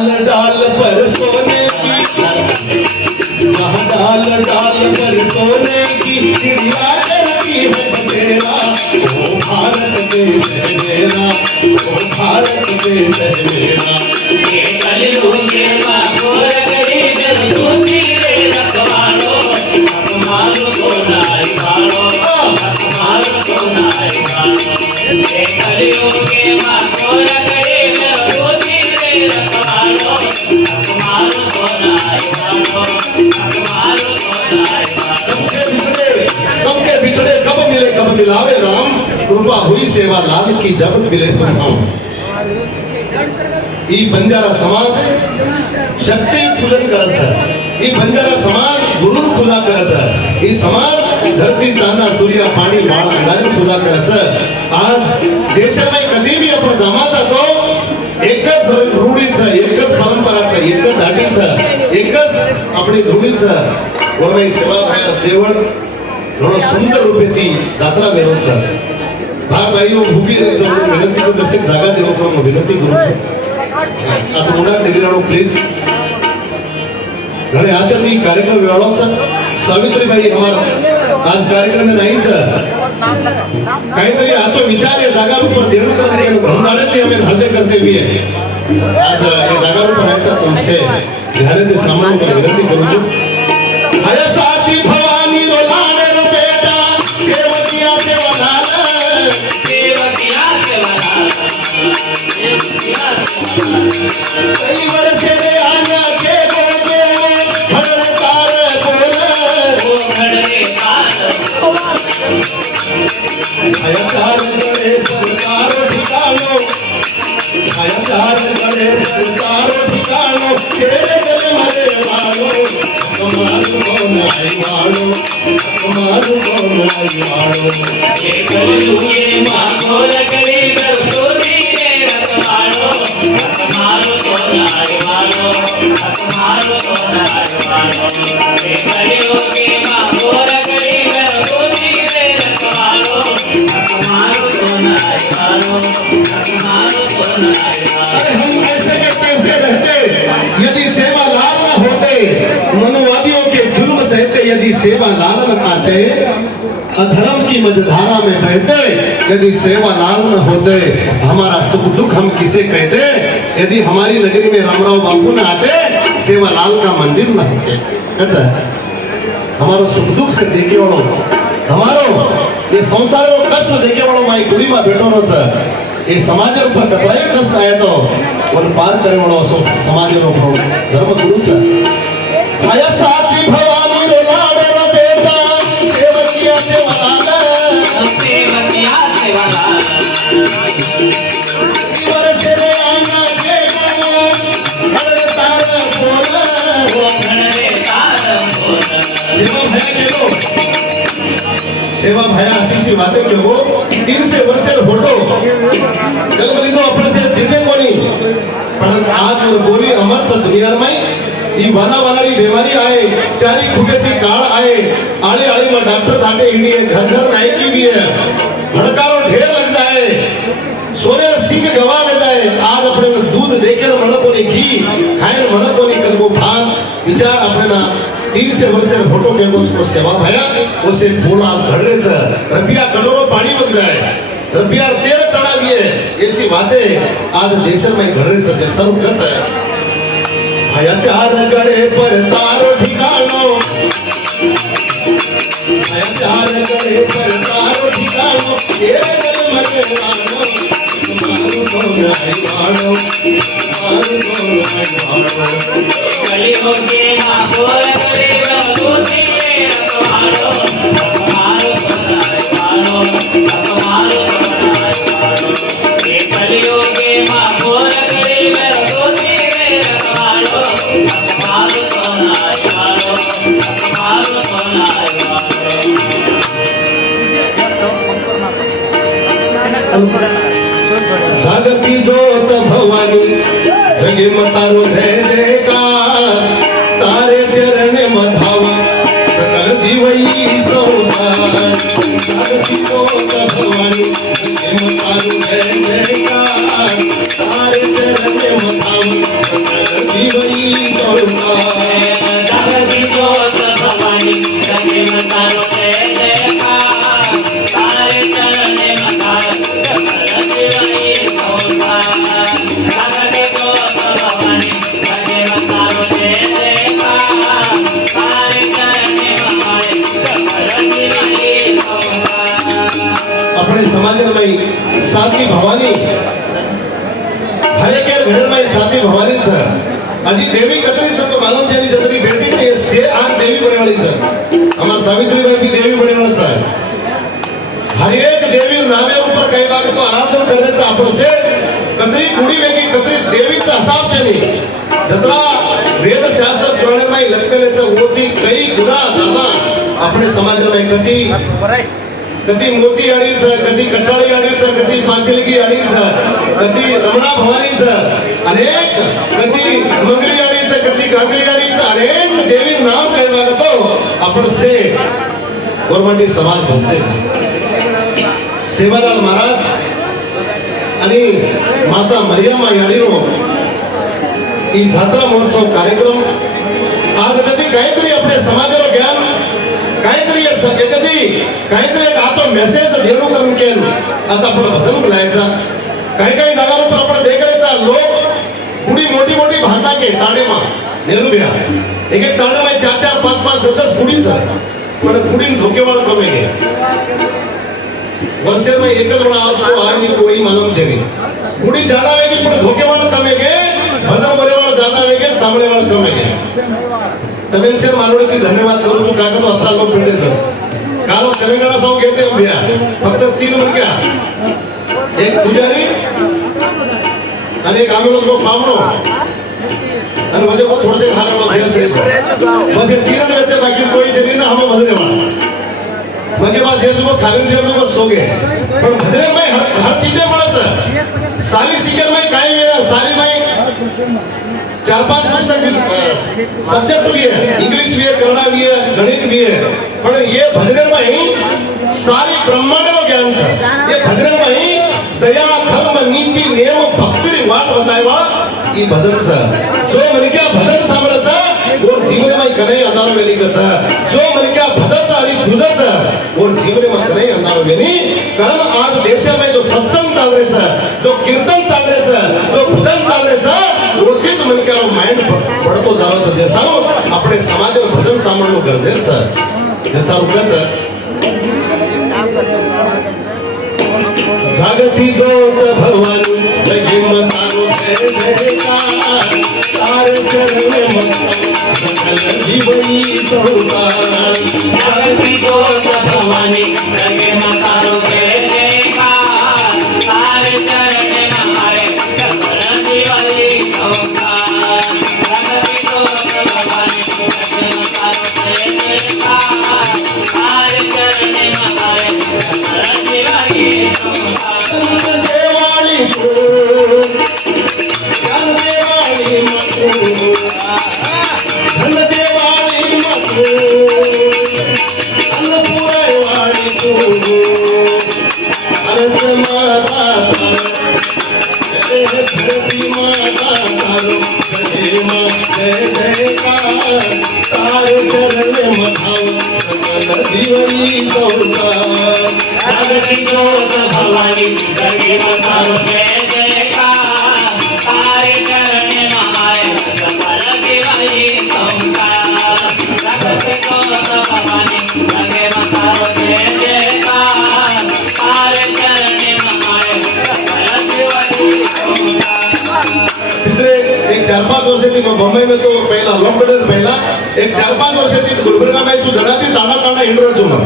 डाल पर सोने की, डाल डाल पर सोने की चिड़िया करती है बसेरा। ओ भारत देश है मेरा, ओ भारत देश है मेरा। ये कलयुग के बाबूर गरीब दूती रे रखवालो, मारो तो नाई मारो, मारो तो नाई मारो। ये कलयुग के बाबूर गरीब दूती रे रखवालो, मारो तो नाई मारो, मारो तो नाई मारो। कब के बिछड़े कब मिले कब मिलावे राम, कृपा हुई सेवा लाल की जब मिले तुम हम। ई बंजारा समाज शक्ति पूजन करत है, ई बंजारा समाज गुरु पूजा करत है, ई समाज धरती ताना सूर्य पाणी बाळ अंगारी पूजा करत है। आज देशात कधी बी आपण जमाचा तो एकच रूढीचं, एकच परंपराचं, एकच धाटीचं, एकच आपली धुळीचं वरवाई सेवा बाहेर देवळ म्हणून सुंदर रूपे ती जात्रा मेळवचं भाग बाई भूकी जाऊन विनंतीचं दर्शक जागा देव करून विनंती करू आता मुला डिग्री आणू प्लीज घरे आचरणी कार्यक्रम वेळावचा सावित्रीबाई हमारा आज कार्यक्रम में नहीं काहीतरी आजो विचार या जागा पर देण करने के भंडारे ते हमें हृदय करते हुए आज ये जागा पर राहायचा तुमसे ध्यान दे सामान पर विनंती करू છું हय साथी भवानी रो लाड रो बेटा सेवकिया सेवालाल सेवकिया सेवालाल, सेवकिया सेवालाल। कई वर्षे रे आना के गोजे हर तार बोल ओ घड़े तार हयचार गड़े सरकारो ठिकानो, हयचार गड़े सरकारो ठिकानो, तेरे गले मरे वालो तुम्हारू को नाई वालो, तुम्हारू को नाई वालो। ये कलयुग के माखोल गरीब दूती रे रखवालो, मारो तो नाई मारो, मारो तो नाई मारो। ये कलयुग के माखोल गरीब दूती रे रखवालो, मारो तो नाई मारो, मारो तो नाई मारो। अरे हम ऐसे के कैसे रहते यदि सेवा लाल न होते, मनुवादियों के जुल्म सहते यदि सेवा लाल न आते, अधर्म की मझधारा में बहते यदि सेवा लाल न होते, हमारा सुख दुख हम किसे कहते यदि हमारी नगरी में रामराव बापू न आते, सेवा लाल का मंदिर न होते। कैसा है हमारो सुख दुख से देखे वालों, हमारो ये संसार रो कष्ट देखे वालों माई गुड़ी में बैठो रहता है, ये समाज ऊपर कतराई कष्ट आए तो और पार करे वालों सो समाज रो धर्म गुरु चा आया साथी भवानी रो लाड रो बेटा सेवकिया सेवालाल, सेवकिया सेवालाल। वर्षे रे आना के गो हर तार बोल ओ घड़े तार बोल। सेवा भया के लो सेवा भया अशी सी बातें क्यों हो 300 वर्षे फोटो चल बनी तो अपन से दिव्य कोनी पण आज और गोरी अमर च दुनिया में ई वाना वानारी बीमारी आए, चारी खुगेती काल आए, आले आले में डॉक्टर धाटे इंडी है, घर घर नाई की भी है, भड़कारो ढेर लग जाए, सोने सिंह गवा में जाए। आज अपने दूध देकर मणकोनी घी खाए मणकोनी करबो भात विचार अपने ना 300 वर्ष फोटो के उसको सेवा भया उसे फूल आज घड़े च रुपया करोड़ों पानी बन जाए, रुपया 13 चढ़ावी है, ऐसी बातें आज देश में घड़े च सर्व गत है। हयचार गड़े पर तारो ठिकानो, हयचार गड़े पर तारो ठिकानो, तेरे गले मरे वालो तुम्हारू को नाई वालो, तुम्हारू को नाई वालो। कलयुग के माखोल गरीब दूती रे रखवालो, मारो तो नाई मारो, मारो तो नाई मारो। ये कलयुग के माखोल गरीब दूती रे रखवालो, मारो तो नाई मारो, मारो तो नाई मारो। जागती जोत भवानी जगे मतारो जय जयकार, तारे चरण मधावा सकल जीवई संसार। जागती जोत भवानी जगे मतारो जय जयकार, तारे चरण मधावा सकल ઘરમાં સાથી ભવાની છે હજી દેવી કતરી છે તો માલમ જેની જતરી બેટી છે એ સે આગ દેવી બનેવાળી છે અમાર સાવિત્રીબાઈ બી દેવી બનેવાળ છે हर एक देवी नामे ऊपर कई बात तो आराधन करने चा आपण से कतरी कुडी वेगी कतरी देवीचा हिसाब છે ની जत्रा वेद शास्त्र पुराण માં લખેલે છે ઓથી કઈ ગુના જાતા આપણે સમાજમાં કદી કદી મોતી આડી છે કદી કટાળી આડી છે કદી પાંચલગી આડી છે કદી રમણા ભવાની છે અનેક કદી મંગળી આડી છે કદી ગાંગલી આડી છે અનેક દેવી નામ કહેવા તો આપણે સે ગોરમટી સમાજ ભસતે છે सेवालाल महाराज आणि माता मरियम्मा याडीनो ई जात्रा महोत्सव कार्यक्रम आज कधी काहीतरी आपल्या समाजाला ज्ञान काहीतरी कधी काहीतरी एक आता मेसेज देणं करून केन आता आपण भजन बोलायचा काही काही जागावर आपण देखायचा लोक पुडी मोठी मोठी भांडा के ताडेमा नेहरू बिया एक एक ताडे में 4 4 5 5 10 10 पुडीचा पण पुडीन धोकेवाळ कमी गे वर्षे में एक बड़ा आपको आदमी कोई मालूम चली बुढ़ी ज्यादा है कि पर धोखे वाला कम है के भजन बोले वाला ज्यादा है के सामने वाला कम है के तबेल से मानवड़ी की धन्यवाद करूं तो काका तो अतरा लोग बैठे सर कालो तेलंगाना सौ कहते हैं भैया फक्त 3 मन क्या एक पुजारी और एक आम लोग को पावनो और मुझे वो थोड़े से खाना लो भैया से बस ये 3 ने बैठे बाकी कोई चली ना हम भजने वाला मगे बाद जेल को खाली जेल को सो गए पर भजन में हर चीजें पड़त साली सिकर में काय मेरा साली में 4-5 पुस्तक सब्जेक्ट भी है इंग्लिश भी है कन्नड़ भी है गणित भी है पर ये भजन में ही सारी ब्रह्मांड नो ज्ञान है ये भजन में ही दया धर्म नीति नियम भक्ति वाट बताएवा ये भजन છે जो मन क्या भजन सांभळाचा और जीवन में करे अंधारो वेली कचा जो मन क्या भजचा आणि पूजाचा और जीवन में करे अंधारो वेली कारण आज देश में जो सत्संग चाल रहे છે जो कीर्तन चाल रहे છે जो भजन चाल रहे છે ओतीच मन क्या माइंड बढ़तो जावो છે जैसा अपने समाज में भजन सांभळणं गरजेचं છે जैसा उगच जागती जोत भवानी जगी मतारो जय जयकार तारे चरण में जीवनी सौकार जागती जोत भवानी जगे मतारो जय जयकार तारे चरण हमारे चरण जीवनी सौकार जागती जोत भवानी जगे मतारो जय जयकार तारे चरण हमारे चरण जीवनी सौकार देवाली ज्ञान देवाली मतो धन देवाली मतो अन्नपूर्ण वाली तू अनंत माता धरती माता तारो जय मां जय जयकार तारे चरण मथाओ सकल जीवनी सौकार जागती जोत भवानी जगे मतारो जय जयकार तारे चरण हमारे सकल जीवनी सौकार जागती जोत भवानी जगे मतारो जय जयकार तारे चरण हमारे सकल जीवनी सौकार पिछले एक 4-5 वर्ष थी बॉम्बे में तो पहला लॉकडाउन पहला एक 4-5 वर्ष थी गुलबर्गा में जो जगह थी तांडा तांडा इंडोर चुमा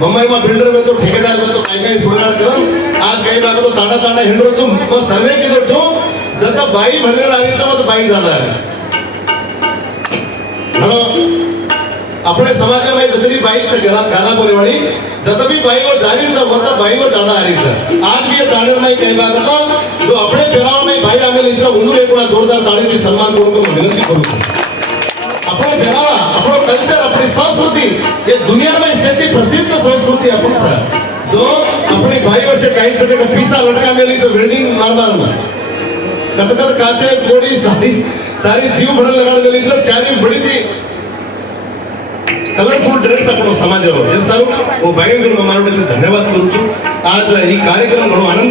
बम्बई में बिल्डर में तो ठेकेदार में तो काही सुरगार करन आज काही बाग तो तांडा तांडा हिंडरो छु मग सर्वे किदो छु जता बाई भजन लागीचा मत बाई जादा हेलो अपने समाज में जतरी बाई छ गाना बोले वाली जत भी बाई वो जारी छ मत बाई वो ज्यादा आ रही छ आज भी ये तांडर में काही बाग तो जो अपने पेराव में बाई आमेली छ उंदूर एकूणा जोरदार ताळी दी सन्मान करून विनंती करू अपने पेरावा अपनो कल्चर अपनी संस्कृति ये दुनिया में सेती प्रसिद्ध संस्कृति अपन सा जो अपनी भाइयों से कहीं छोटे का पीसा लटका मेली तो वेल्डिंग मार में कतकत काचे कोड़ी सारी जीव भरल लगाड़ मेली तो चारी बड़ी थी कलरफुल ड्रेस अपनो समाज रो जे सारू वो भाई मानवडी धन्यवाद करू छु आज ई कार्यक्रम घणो आनंद